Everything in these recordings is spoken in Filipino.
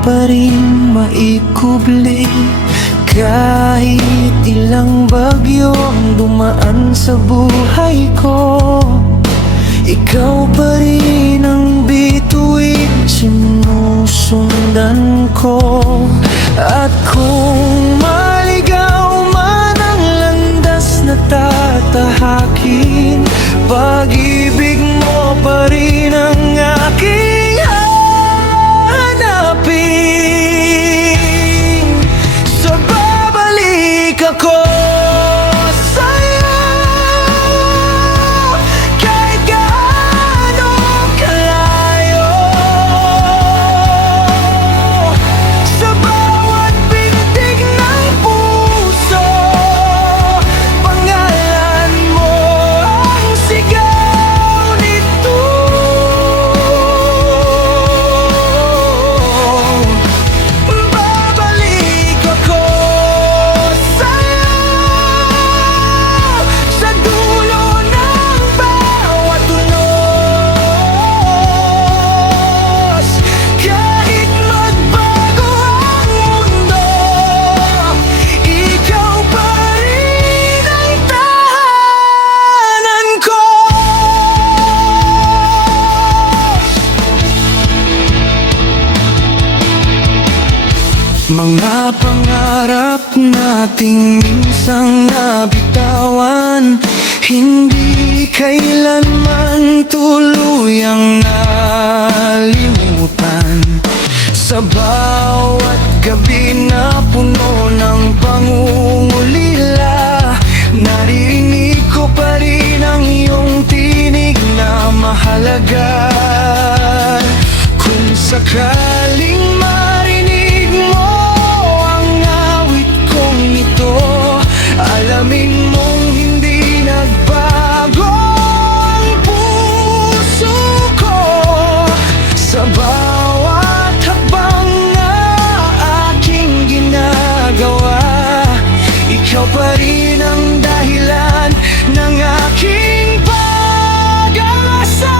pa rin maikubli. Kahit ilang bagyo ang dumaan sa buhay ko, ikaw pa rin ang bituin sinusundan ko. At kung maligaw man ang landas na tatahakin, pag-ibig mo pa rin ang aking hanapin. So babalik ako sa'yo kahit gaano kalayo. Sa bawat pintig ng puso, pangalan mo ang sigaw nito. Babalik ako sa'yo sa dulo ng bawat unos. Kahit magbago ang mundo, ikaw pa rin ang tahanan ko. Mga pangarap nating minsang nabitawan, hindi kailanman tuluyang nalimutan. Sa bawat gabi na puno ng pangungulila, naririnig ko pa rin ang iyong tinig na mahalaga. Kung sakaling marinig mo ang awit kong ito, alamin mong hindi nagbago ang puso ko. Sa bawat hakbang na aking ginagawa, ikaw pa rin ang dahilan ng aking pag-asa.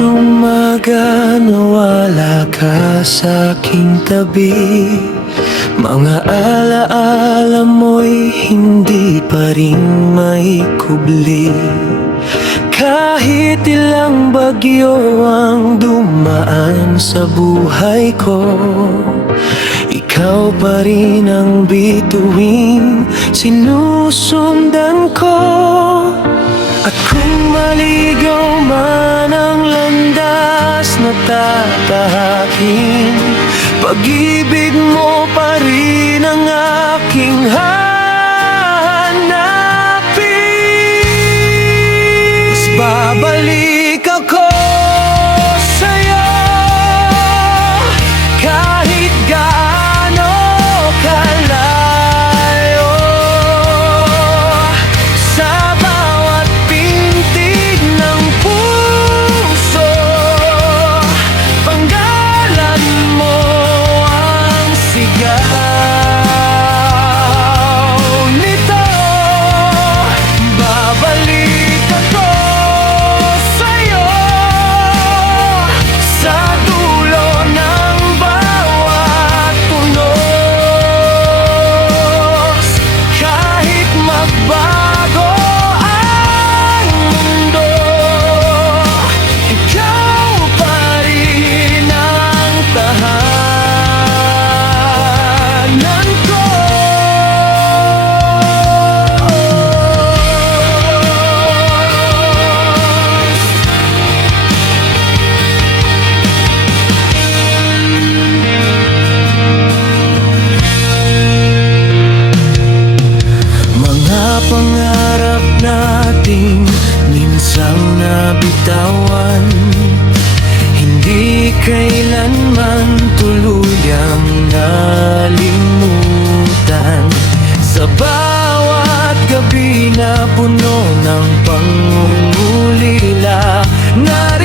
umaga nawala ka sa aking tabi, mga alaala mo'y hindi pa rin maikubli. Kahit ilang bagyo ang dumaan sa buhay ko, ikaw pa rin ang bituing sinusundan ko. At kung maligaw man ang landas na tatahakin, pag-ibig mo pa rin ang aking hanapin. Mas babalik ako sa'yo kahit gaano kalayo. Sa bawat pintig ng puso, panggalan mo ang sigaw nito. Babalik ako sa'yo sa dulo ng bawat tunos. Kahit magbago ang mundo, ikaw pa rin ang tahanan ko. Mga pangarap nating minsang nabitawan, hindi kailanman tuluyang nalimutan. Sa bawat gabi na puno ng pangungulila, na